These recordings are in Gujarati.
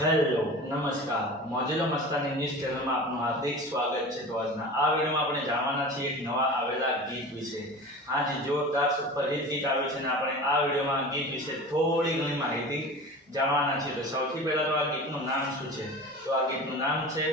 હેલો નમસ્કાર મોજીલો મસ્તાની ન્યૂઝ ચેનલમાં આપનું હાર્દિક સ્વાગત છે। તો આજના આ વિડીયોમાં આપણે જાણવાના છીએ એક નવા આવેલા ગીત વિશે। હાજી જોરદાર સુપરહિટ ગીત આવ્યું છે અને આપણે આ વિડીયોમાં ગીત વિશે થોડી ઘણી માહિતી જાણવાના છીએ। તો સૌથી પહેલા તો આ ગીતનું નામ શું છે? તો આ ગીતનું નામ છે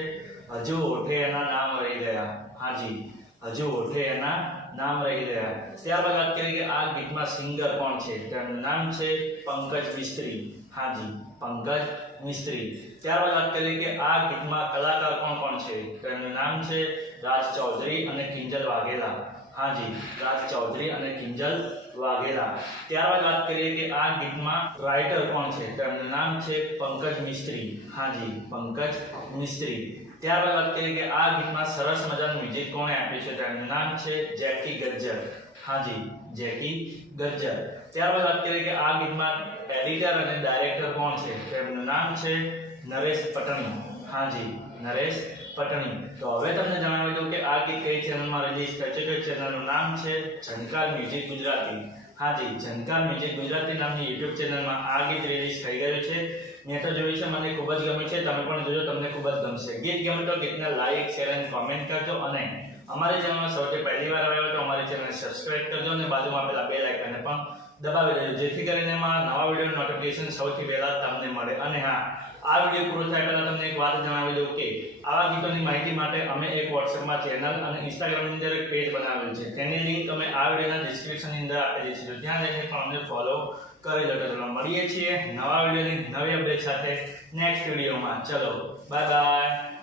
હજુ ઓઠે એના નામ રહી ગયા। હાજી હજુ ઓઠે એના નામ રહી ગયા। ત્યારબાદ વાત કરીએ કે આ ગીતમાં સિંગર કોણ છે? તેનું નામ છે પંકજ મિસ્ત્રી। હાજી પંકજ મિસ્ત્રી। ત્યારબાદ વાત કરીએ કે આ ગીતમાં કલાકાર કોણ કોણ છે? તેનું નામ છે રાજ ચૌધરી અને કિંજલ વાઘેલા। હાજી રાજ ચૌધરી અને કિંજલ વાઘેલા। ત્યારબાદ વાત કરીએ કે આ ગીતમાં રાઇટર કોણ છે? તેનું નામ છે પંકજ મિસ્ત્રી। હાજી પંકજ મિસ્ત્રી। ત્યારબાદ વાત કરીએ કે આ ગીતમાં સરસ મજાનું મ્યુઝિક કોણે આપ્યું છે? તેનું નામ છે જેકી ગજ્જર। હાજી જેકી ગજ્જર। ત્યારબાદ વાત કરીએ કે આ ગીતમાં એડિટર અને ડાયરેક્ટર કોણ છે? તેમનું નામ છે નરેશ પટણી। હાજી નરેશ પટણી। તો હવે તમને જણાવી દઉં કે આ ગીત કઈ ચેનલમાં રિલીઝ થયું છે? તો ચેનલનું નામ છે ઝનકાર મ્યુઝિક ગુજરાતી। હાજી ઝનકાર મ્યુઝિક ગુજરાતી નામની યુટ્યુબ ચેનલમાં આ ગીત રિલીઝ થઈ ગયું છે। મેં તો જોયું છે, મને ખૂબ જ ગમ્યું છે। તમે પણ જોજો, તમને ખૂબ જ ગમશે। ગીત ગમે તો ગીતને લાઈક શેર અને કોમેન્ટ કરજો અને અમારી ચેનલમાં સૌથી પહેલી વાર આવ્યો તો અમારી ચેનલ સબસ્ક્રાઇબ કરજો અને બાજુમાં આપેલા બેલ આઇકનને પણ દબાવી દેજો, જેથી કરીને મારા નવા વિડીયો નોટિફિકેશન સૌથી પહેલા તમને મળે। અને હા, આ વિડીયો પૂરો થાય પહેલા તમને એક વાત જણાવી દઉં કે આવા ગીતોની માહિતી માટે અમે એક વોટ્સએપમાં ચેનલ અને ઇન્સ્ટાગ્રામની અંદર એક પેજ બનાવેલું છે। તેની લિંક અમે આ વિડીયોના ડિસ્ક્રિપ્શનની અંદર આપેલી છે, તો ત્યાં જઈને પણ અમને ફોલો કરી લો। તો મળીએ છીએ નવા વિડીયોની નવી અપડેટ સાથે નેક્સ્ટ વિડીયોમાં। ચલો બાય બાય।